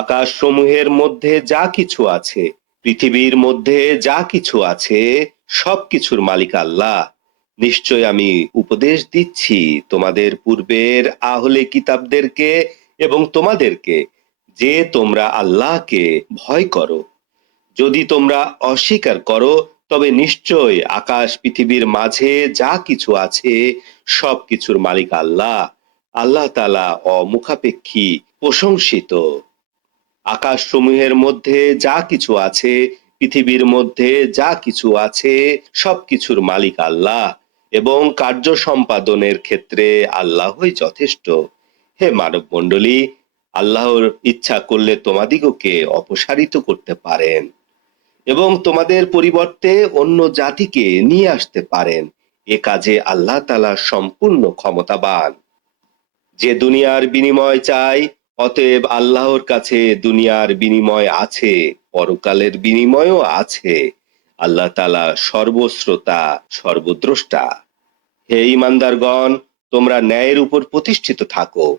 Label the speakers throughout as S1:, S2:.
S1: আকাশসমূহের মধ্যে যা কিছু আছে, পৃথিবীর মধ্যে যা কিছু আছে, সবকিছুর মালিক আল্লাহ। নিশ্চয় আমি উপদেশ দিচ্ছি তোমাদের পূর্বের আহলে কিতাবদেরকে এবং তোমাদেরকে যে তোমরা আল্লাহকে ভয় করো। যদি তোমরা অস্বীকার করো, তবে নিশ্চয় আকাশ পৃথিবীর মাঝে যা কিছু আছে সব কিছুর মালিক আল্লাহ। আল্লাহ তালা অমুখাপেক্ষী, প্রশংসিত। আকাশসমূহের মধ্যে যা কিছু আছে, পৃথিবীর মধ্যে যা কিছু আছে সব কিছুর মালিক আল্লাহ এবং কার্য সম্পাদনের ক্ষেত্রে আল্লাহই যথেষ্ট। হে মানব মণ্ডলী আল্লাহর ইচ্ছা করলে তোমাদিগকে অপসারিত করতে পারেন এবং তোমাদের পরিবর্তে অন্য জাতিকে নিয়ে আসতে পারেন। এ কাজে আল্লাহ তালা সম্পূর্ণ ক্ষমতাবান। যে দুনিয়ার বিনিময় চাই অতএব আল্লাহর কাছে দুনিয়ার বিনিময় আছে, পরকালের বিনিময়ও আছে। আল্লাহ তালা সর্বশ্রোতা, সর্বদ্রষ্টা। হে ইমানদারগণ তোমরা ন্যায়ের উপর প্রতিষ্ঠিত থাকো।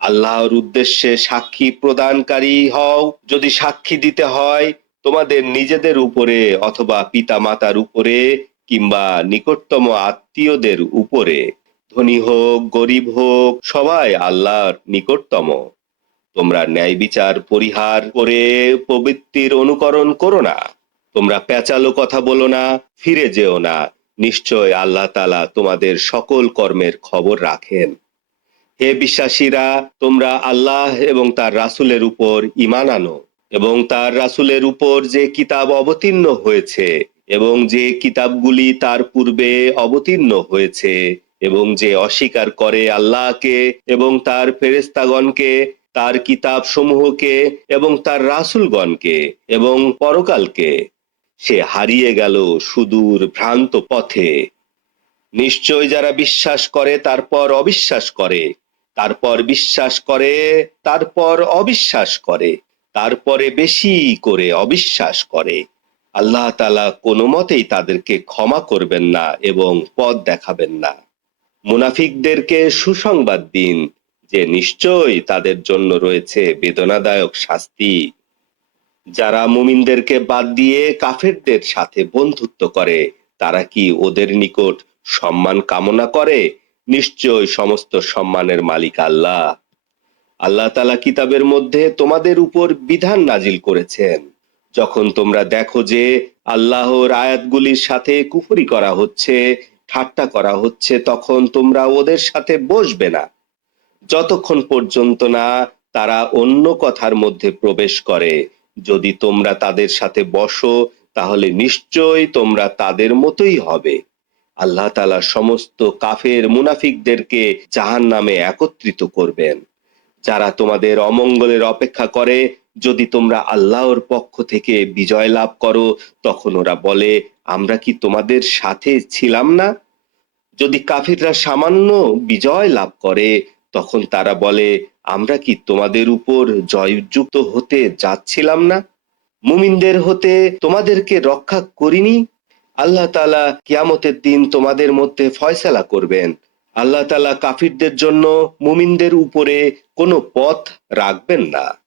S1: আল্লাহর উদ্দেশ্যে সাক্ষী প্রদানকারী হও। যদি সাক্ষী দিতে হয়, তোমাদের নিজেদের উপরে অথবা পিতা মাতার উপরে কিংবা নিকটতম আত্মীয়দের উপরে। ধনী হোক, গরিব হোক, সবাই আল্লাহর নিকটতম। তোমরা ন্যায় বিচার, পরিহার করে প্রবৃত্তির অনুকরণ করো না। তোমরা পেঁচালো কথা বলো না, ফিরে যেও না। নিশ্চয় আল্লাহ তালা তোমাদের সকল কর্মের খবর রাখেন। হে বিশ্বাসীরা, তোমরা আল্লাহ এবং তার রাসূলের উপর ঈমান আনো এবং তার রাসূলের উপর যে কিতাব অবতীর্ণ হয়েছে এবং যে কিতাবগুলি তার পূর্বে অবতীর্ণ হয়েছে এবং যে অস্বীকার করে আল্লাহকে এবং তার ফেরেস্তাগণকে তার কিতাব সমূহকে এবং তার রাসূলগণকে এবং পরকালকে। সে হারিয়ে গেল সুদূর ভ্রান্ত পথে। নিশ্চয় যারা বিশ্বাস করে, তারপর অবিশ্বাস করে। তারপর বিশ্বাস করে, তারপর অবিশ্বাস করে। তারপরে বেশি করে অবিশ্বাস করে। আল্লাহ তালা কোনো মতেই তাদেরকে ক্ষমা করবেন না এবং পথ দেখাবেন না। মুনাফিকদেরকে সুসংবাদ দিন যে নিশ্চয়ই তাদের জন্য রয়েছে বেদনাদায়ক শাস্তি। যারা মুমিনদেরকে বাদ দিয়ে কাফেরদের সাথে বন্ধুত্ব করে, তারা কি ওদের নিকট সম্মান কামনা করে? নিশ্চয় সমস্ত সম্মানের মালিক আল্লাহ। আল্লাহ তালা কিতাবের মধ্যে তোমাদের উপর বিধান নাজিল করেছেন। যখন তোমরা দেখো যে আল্লাহর আয়াতগুলির সাথে কুফরি করা হচ্ছে, ঠাট্টা করা হচ্ছে, তখন তোমরা ওদের সাথে বসবে না। যতক্ষণ পর্যন্ত না তারা অন্য কথার মধ্যে প্রবেশ করে। যদি তোমরা তাদের সাথে বসো, তাহলে নিশ্চয় তোমরা তাদের মতোই হবে। আল্লাহ তালা সমস্ত কাফের মুনাফিকদেরকে জাহান নামে একত্রিত করবেন। যারা তোমাদের অমঙ্গলের অপেক্ষা করে, যদি তোমরা আল্লাহর পক্ষ থেকে বিজয় লাভ করো, তখন ওরা বলে, আমরা কি তোমাদের সাথে ছিলাম না? যদি কাফিররা সামান্য বিজয় লাভ করে তখন তারা বলে, আমরা কি তোমাদের উপর জয়যুক্ত হতে যাচ্ছিলাম না? মুমিনদের হতে তোমাদেরকে রক্ষা করিনি? আল্লাহ তালা কিয়ামতের দিন তোমাদের মধ্যে ফয়সালা করবেন। আল্লাহ তালা কাফিরদের জন্য মুমিনদের উপরে কোনো পথ রাখবেন না।